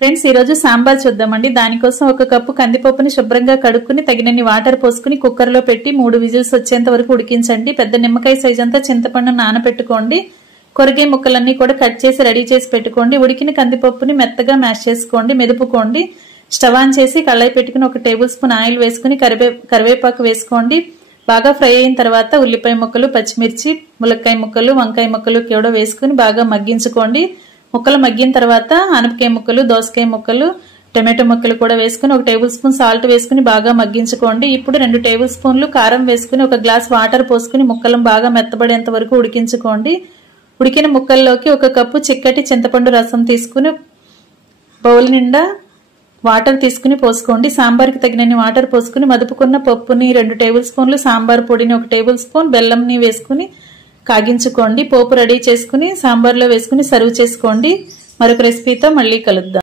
Friends ఈ రోజు సాంబార్ చూద్దామండి. దానికోసం ఒక కప్పు కందిపప్పుని శుభ్రంగా కడుక్కుని తగినన్ని వాటర్ పోసుకుని కుక్కర్ లో పెట్టి 3 విజిల్స్ వచ్చేంత వరకు ఉడికించండి. పెద్ద నిమ్మకాయ సైజ్ అంతా చింతపండు నానబెట్టుకోండి. కొరగే ముక్కలన్నీ కూడా కట్ చేసి రెడీ చేసి పెట్టుకోండి. ఉడికిన కందిపప్పుని మెత్తగా మ్యాష్ చేసుకోండి, మెదుపుకోండి. స్టవ్ ఆన్ చేసి కళాయి పెట్టుకుని 1 టేబుల్ స్పూన్ ఆయిల్ వేసుకుని కరివేపాకు వేసుకోండి. బాగా ఫ్రై అయిన తర్వాత ఉల్లిపాయ ముక్కలు, పచ్చిమిర్చి, ములక్కాయ ముక్కలు, వంకాయ ముక్కలు కూడా వేసుకుని బాగా మగ్గించుకోండి. ముక్కలు మగ్గిన తర్వాత ఆనపకాయ ముక్కలు, దోసకాయ ముక్కలు, టమాటో ముక్కలు కూడా వేసుకుని 1 టేబుల్ స్పూన్ సాల్ట్ వేసుకుని బాగా మగ్గించుకోండి. ఇప్పుడు 2 టేబుల్ స్పూన్లు కారం వేసుకుని 1 గ్లాస్ వాటర్ పోసుకుని ముక్కలను బాగా మెత్తబడేంత వరకు ఉడికించుకోండి. ఉడికిన ముక్కల్లోకి 1 కప్పు చిక్కటి చింతపండు రసం తీసుకుని బౌల్ నిండా వాటర్ తీసుకుని పోసుకోండి. సాంబార్కి తగినన్ని వాటర్ పోసుకుని మదుపుకున్న పప్పుని 2 టేబుల్ స్పూన్లు, సాంబార్ పొడిని 1 టేబుల్ స్పూన్, బెల్లంని వేసుకుని కాగించుకోండి. పోపు రెడీ చేసుకుని సాంబార్లో వేసుకుని సర్వ్ చేసుకోండి. మరొక రెసిపీతో మళ్ళీ కలుద్దాం.